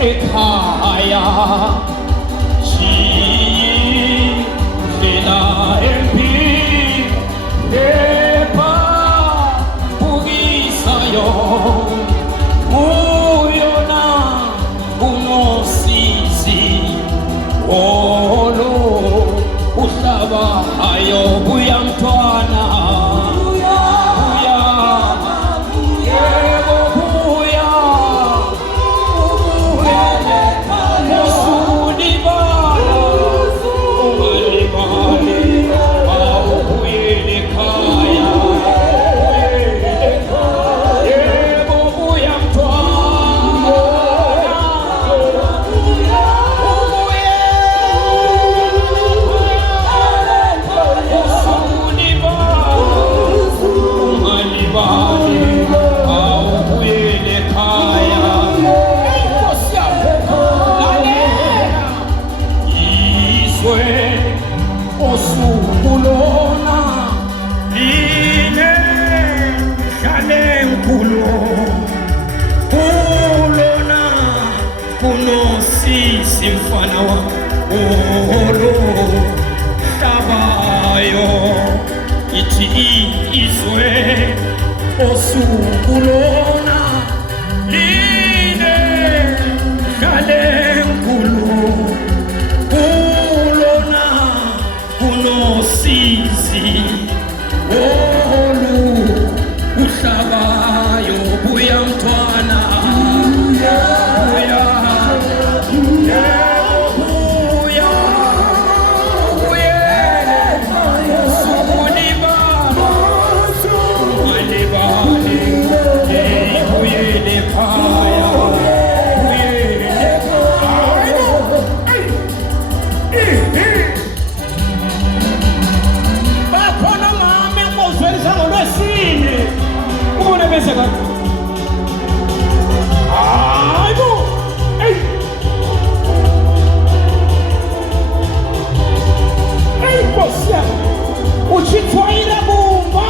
ekhaya siyindlela empile ebhabukisayo uyona unosisi olo uhlabayo buya mntwana osukulona line shalenkulu kulona kunosisi mfana wa olo tabayo ithi izwe osukulona line shalenkulu unosisi olu uhlabayo buya mntwana buya uchitwaira bumba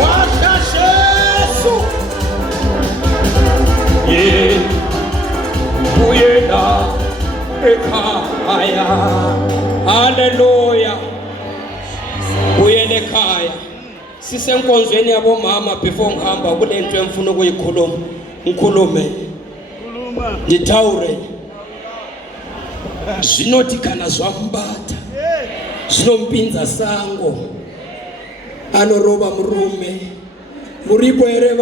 washashesu uyena ekhaya haleluya uyena ekhaya sisenkonzweni yabomama before ngihamba kule nto emfuna ukuyikhuluma ngikhulume ngithawure zvinothi kana zvamubata zvinompinza sango anoroba murume muripo here